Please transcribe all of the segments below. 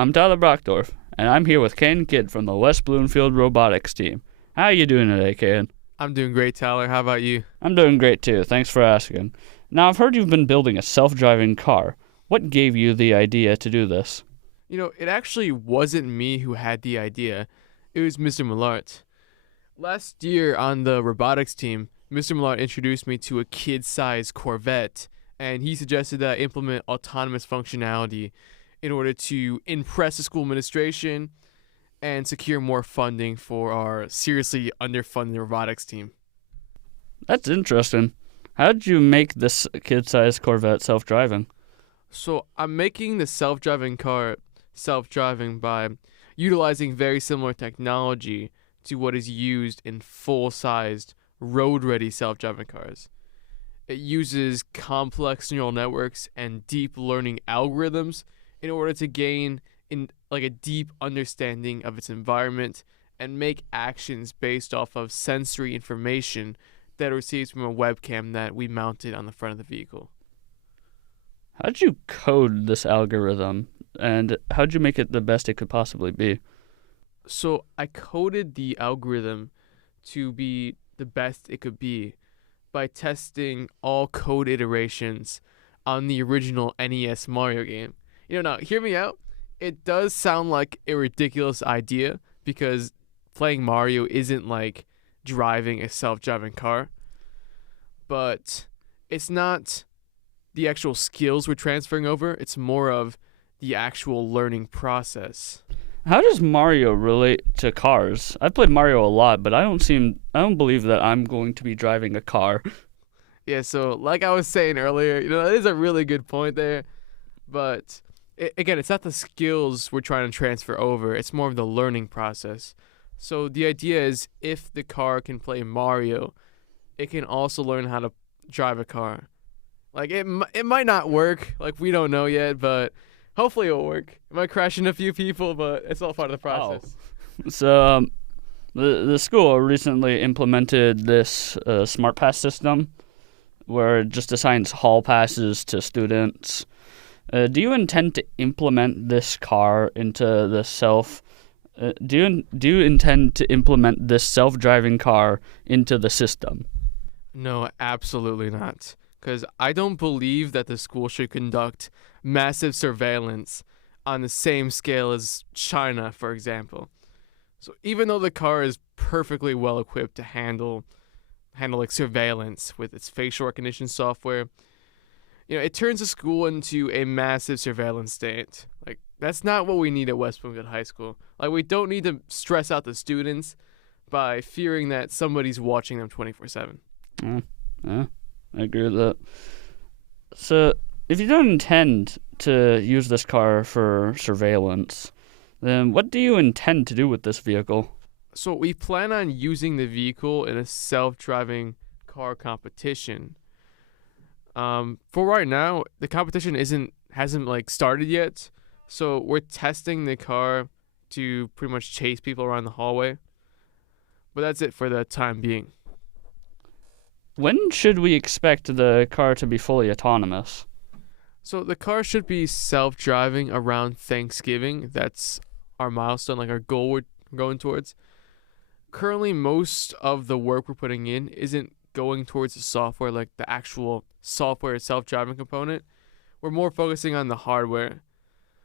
I'm Tyler Brockdorf, and I'm here with Caeden Kidd from the West Bloomfield Robotics team. How are you doing today, Caeden? I'm doing great, Tyler. How about you? I'm doing great too. Thanks for asking. Now, I've heard you've been building a self-driving car. What gave you the idea to do this? It actually wasn't me who had the idea. It was Mr. Millard. Last year on the robotics team, Mr. Millard introduced me to a kid-sized corvette, and he suggested that I implement autonomous functionality in order to impress the school administration and secure more funding for our seriously underfunded robotics team. That's interesting. How did you make this kid-sized Corvette self-driving? So I'm making the self-driving car self-driving by utilizing very similar technology to what is used in full-sized, road-ready self-driving cars. It uses complex neural networks and deep learning algorithms in order to gain a deep understanding of its environment and make actions based off of sensory information that it receives from a webcam that we mounted on the front of the vehicle. How did you code this algorithm, and how did you make it the best it could possibly be? So I coded the algorithm to be the best it could be by testing all code iterations on the original NES Mario game. Now, hear me out. It does sound like a ridiculous idea because playing Mario isn't like driving a self-driving car. But it's not the actual skills we're transferring over. It's more of the actual learning process. How does Mario relate to cars? I've played Mario a lot, but I don't believe that I'm going to be driving a car. Yeah, so like I was saying earlier, that is a really good point there. But again, it's not the skills we're trying to transfer over. It's more of the learning process. So the idea is if the car can play Mario, it can also learn how to drive a car. Like it might not work. Like we don't know yet, but hopefully it'll work. It might crash into a few people, but it's all part of the process. So the school recently implemented this smart pass system where it just assigns hall passes to students. Do you intend to implement this car into the Do you intend to implement this self-driving car into the system? No, absolutely not. Because I don't believe that the school should conduct massive surveillance on the same scale as China, for example. So even though the car is perfectly well equipped to handle like surveillance with its facial recognition software, it turns the school into a massive surveillance state. Like that's not what we need at West Bloomfield High School. Like we don't need to stress out the students by fearing that somebody's watching them 24/7. Yeah, I agree with that. So, if you don't intend to use this car for surveillance, then what do you intend to do with this vehicle? So we plan on using the vehicle in a self-driving car competition. For right now, the competition hasn't started yet, so we're testing the car to pretty much chase people around the hallway. But that's it for the time being. When should we expect the car to be fully autonomous? So the car should be self-driving around Thanksgiving. That's our milestone, like our goal we're going towards. Currently, most of the work we're putting in isn't going towards the software, like the actual software self-driving component. We're more focusing on the hardware.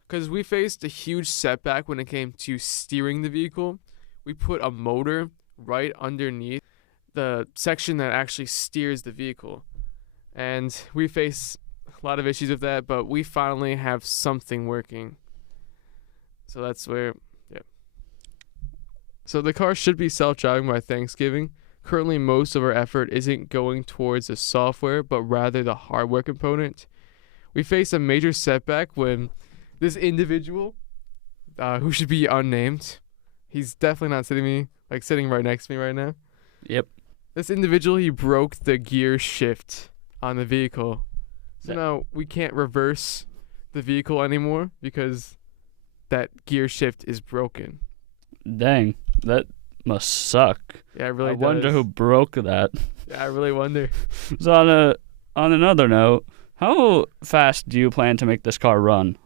Because we faced a huge setback when it came to steering the vehicle. We put a motor right underneath the section that actually steers the vehicle. And we face a lot of issues with that, but we finally have something working. So that's where, yeah. So the car should be self-driving by Thanksgiving. Currently, most of our effort isn't going towards the software, but rather the hardware component. We faced a major setback when this individual, who should be unnamed, he's definitely not sitting right next to me right now. Yep. This individual, he broke the gear shift on the vehicle. So now we can't reverse the vehicle anymore because that gear shift is broken. Dang, that must suck. Yeah, it really does. I wonder who broke that. Yeah, I really wonder. So on another note, how fast do you plan to make this car run?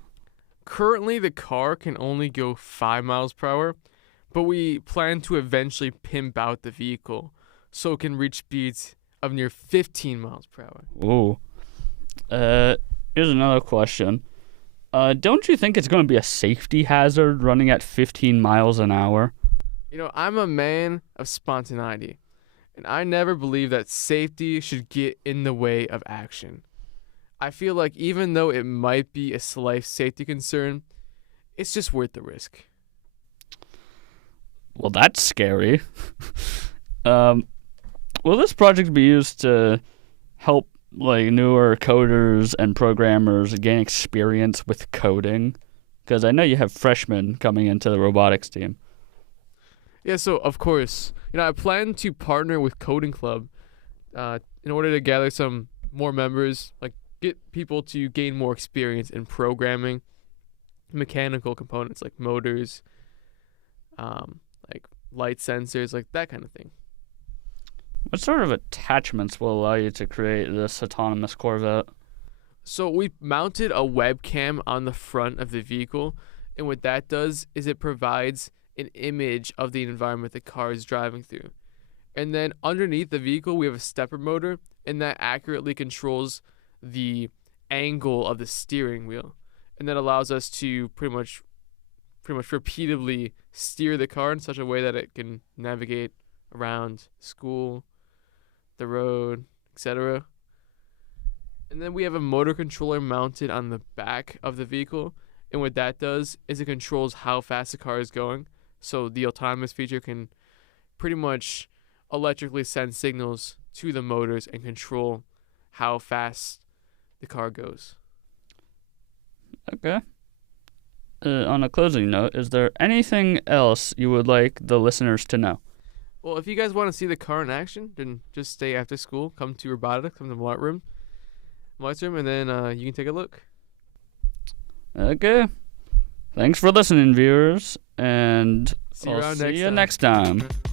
Currently, the car can only go 5 miles per hour, but we plan to eventually pimp out the vehicle so it can reach speeds of near 15 miles per hour. Ooh. Here's another question. Don't you think it's going to be a safety hazard running at 15 miles an hour? I'm a man of spontaneity, and I never believe that safety should get in the way of action. I feel like even though it might be a slight safety concern, it's just worth the risk. Well, that's scary. Will this project be used to help newer coders and programmers gain experience with coding? Because I know you have freshmen coming into the robotics team. Yeah, so of course, I plan to partner with Coding Club in order to gather some more members, get people to gain more experience in programming mechanical components like motors, like light sensors, like that kind of thing. What sort of attachments will allow you to create this autonomous corvette? So we mounted a webcam on the front of the vehicle, and what that does is it provides an image of the environment the car is driving through. And then underneath the vehicle, we have a stepper motor, and that accurately controls the angle of the steering wheel. And that allows us to pretty much repeatedly steer the car in such a way that it can navigate around school, the road, etc. And then we have a motor controller mounted on the back of the vehicle, and what that does is it controls how fast the car is going. So the autonomous feature can pretty much electrically send signals to the motors and control how fast the car goes. Okay. On a closing note, is there anything else you would like the listeners to know? Well, if you guys want to see the car in action, then just stay after school, come to Robotics, come to the light room, and then you can take a look. Okay. Thanks for listening, viewers, and See you I'll around see next you time. next time.